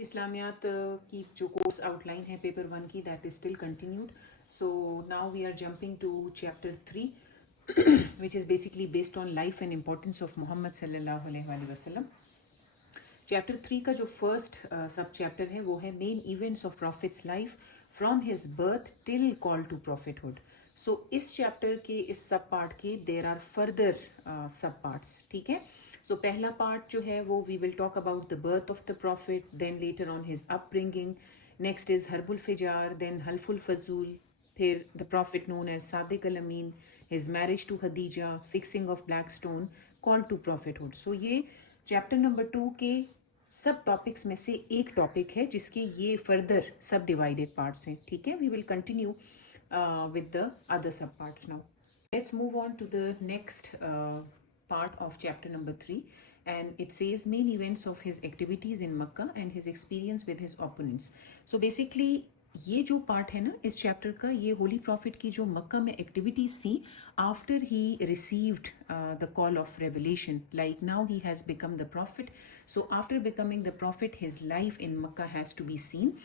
इस्लामियात की जो course outline है पेपर 1 की, that is still continued. So now we are jumping to chapter 3 which is basically based on life and importance of Muhammad sallallahu alaihi wasallam. Chapter 3 का जो first sub chapter है वो है main events of prophet's life from his birth till call to prophethood. So इस chapter के इस sub part के there are further sub parts. ठीक है. सो पहला पार्ट जो है वो we will talk about the birth of the prophet, then later on his upbringing. Next is Harbul Fijar, then Hilful Fuzul, फिर the profit known as Sadiq Al Amin, his marriage to Khadija, fixing of black stone, call to prophethood. So ये chapter number 2 के सब topics में से एक topic है जिसके ये फर्दर सब डिवाइडेड पार्ट्स हैं. ठीक है. We will continue with the other subparts now. Let's move on to the next part of chapter number 3, and it says main events of his activities in Makkah and his experience with his opponents. So basically ये जो part है ना इस chapter का, ये holy prophet की जो मक्का में एक्टिविटीज़ थी after he received the call of revelation, like now he has become the prophet. So after becoming the prophet his life in Mecca has to be seen.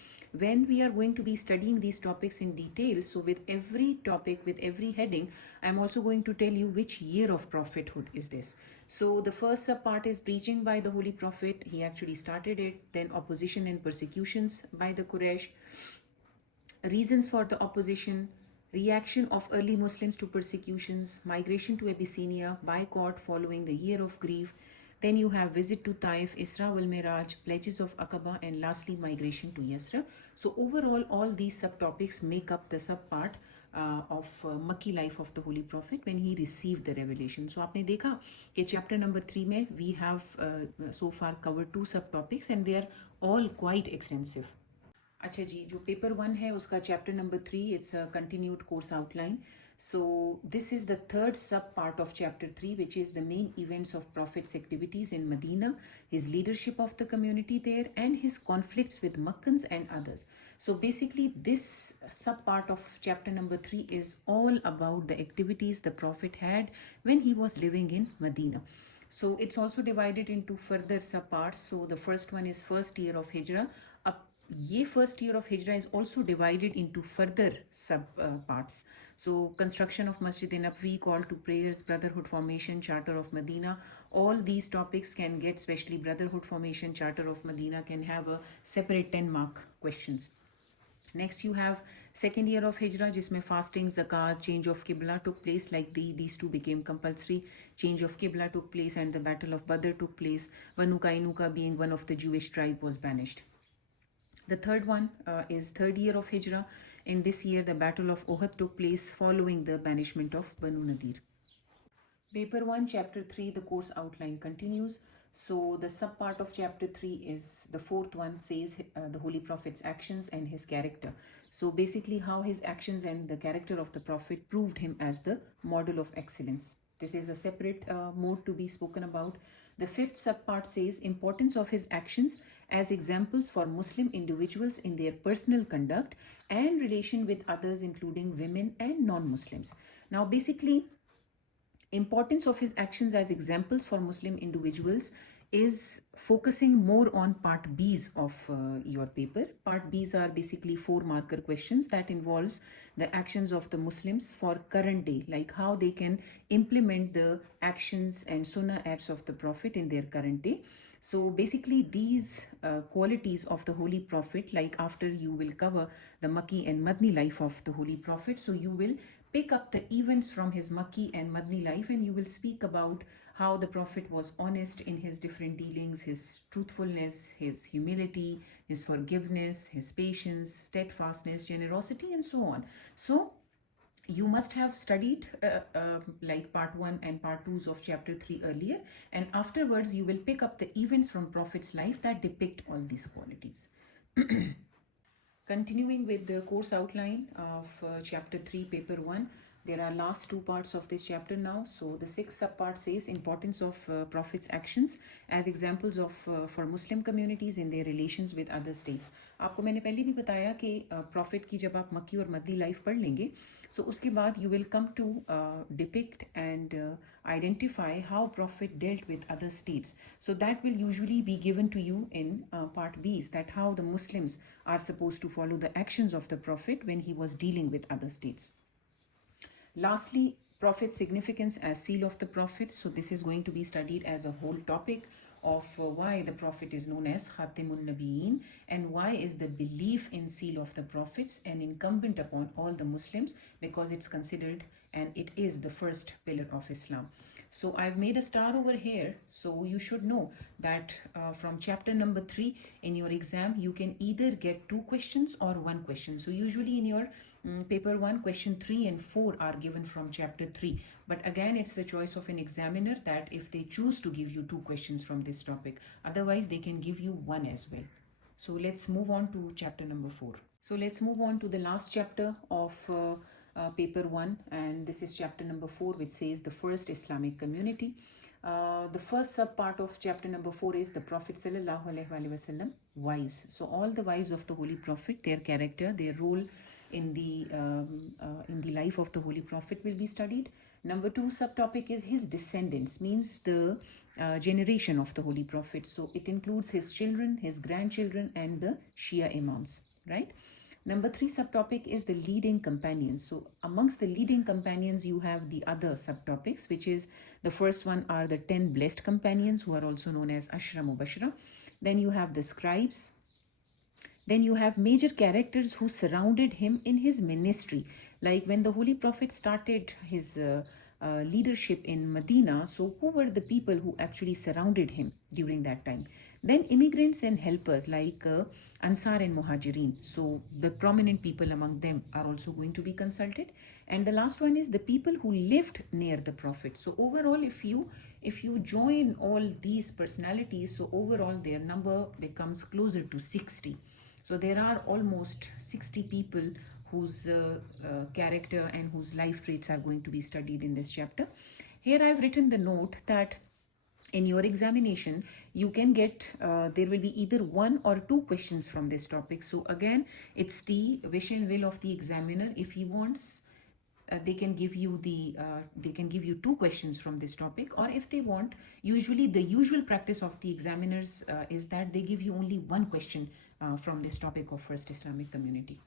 When we are going to be studying these topics in detail, so with every topic, with every heading, I'm also going to tell you which year of prophethood is this. So the first sub part is preaching by the Holy Prophet. He actually started it. Then opposition and persecutions by the Quraysh. Reasons for the opposition, reaction of early Muslims to persecutions, migration to Abyssinia, boycott following the year of grief. Then you have visit to Taif, Isra wal Miraj, pledges of Aqaba, and lastly migration to Yasra. So overall, all these subtopics make up the sub part of Makki life of the Holy Prophet when he received the revelation. So आपने देखा कि chapter number 3 में we have so far covered 2 subtopics and they are all quite extensive. अच्छा जी, जो paper 1 है उसका chapter number 3, it's a continued course outline. So this is the third sub part of chapter 3 which is the main events of prophet's activities in Medina, his leadership of the community there and his conflicts with Meccans and others. So basically this sub part of chapter number 3 is all about the activities the Prophet had when he was living in Medina. So it's also divided into further sub parts. So the first one is first year of Hijrah. अब ये first year of Hijrah is also divided into further sub parts. So construction of Masjid Nabawi, call to prayers, brotherhood formation, charter of Medina. All these topics can get, especially brotherhood formation, charter of Medina, can have a separate 10-mark questions. Next you have second year of Hijrah, जिसमें fasting, zakat, change of Qibla took place, like these two became compulsory. Change of Qibla took place and the battle of Badr took place. Banu Qainuqa, being one of the Jewish tribe, was banished. The third one is third year of Hijrah. In this year, the Battle of Uhud took place following the banishment of Banu Nadir. Paper 1, Chapter 3, the course outline continues. So the sub part of Chapter 3 is the fourth one, says the Holy Prophet's actions and his character. So basically how his actions and the character of the Prophet proved him as the model of excellence. This is a separate mode to be spoken about. The fifth subpart says importance of his actions as examples for Muslim individuals in their personal conduct and relation with others, including women and non-Muslims. Now, basically, importance of his actions as examples for Muslim individuals is focusing more on part B's of your paper. Part B's are basically 4 marker questions that involves the actions of the Muslims for current day, like how they can implement the actions and sunnah acts of the Prophet in their current day. So basically these qualities of the Holy Prophet, like after you will cover the Makki and Madni life of the Holy Prophet, so you will pick up the events from his Makki and Madni life and you will speak about how the Prophet was honest in his different dealings, his truthfulness, his humility, his forgiveness, his patience, steadfastness, generosity, and so on. So you must have studied like part 1 and part 2s of chapter 3 earlier, and afterwards you will pick up the events from Prophet's life that depict all these qualities. Continuing with the course outline of chapter 3, paper 1, There are last two parts of this chapter now. So the sixth subpart says importance of Prophet's actions as examples of for Muslim communities in their relations with other states. आपको मैंने पहले भी बताया कि Prophet की जब आप मक्की और मदनी लाइफ पढ़ लेंगे, so उसके बाद you will come to depict and identify how Prophet dealt with other states. So that will usually be given to you in part B's, that how the Muslims are supposed to follow the actions of the Prophet when he was dealing with other states. Lastly, Prophet's significance as seal of the prophets. So this is going to be studied as a whole topic of why the Prophet is known as Khatimun Nabiyeen and why is the belief in seal of the prophets and incumbent upon all the Muslims, because it's considered and it is the first pillar of Islam. So I've made a star over here, so you should know that from chapter number 3 in your exam you can either get 2 questions or 1 question. So usually in your paper 1, question 3 and 4 are given from chapter 3, but again it's the choice of an examiner that if they choose to give you 2 questions from this topic, otherwise they can give you 1 as well. So let's move on to chapter number 4. So let's move on to the last chapter of paper 1, and this is chapter number 4, which says the first Islamic community. The first sub part of chapter number 4 is the Prophet sallallahu alaihi wasallam wives. So all the wives of the Holy Prophet, their character, their role in the life of the Holy Prophet will be studied. Number 2 subtopic is his descendants, means the generation of the Holy Prophet. So it includes his children, his grandchildren, and the Shia Imams, right? Number 3 subtopic is the leading companions. So amongst the leading companions, you have the other subtopics, which is the first one are the 10 blessed companions who are also known as Ashra Mubashra. Then you have the scribes. Then you have major characters who surrounded him in his ministry. Like when the Holy Prophet started his leadership in Medina, so who were the people who actually surrounded him during that time? Then immigrants and helpers like Ansar and Muhajirin. So the prominent people among them are also going to be consulted. And the last one is the people who lived near the Prophet. So overall, if you join all these personalities, so overall their number becomes closer to 60. So there are almost 60 people whose character and whose life traits are going to be studied in this chapter. Here I've written the note that in your examination, you can get, there will be either 1 or 2 questions from this topic. So again, it's the wish and will of the examiner. If he wants, they can give you 2 questions from this topic, or if they want, usually the usual practice of the examiners is that they give you only 1 question from this topic of first Islamic community.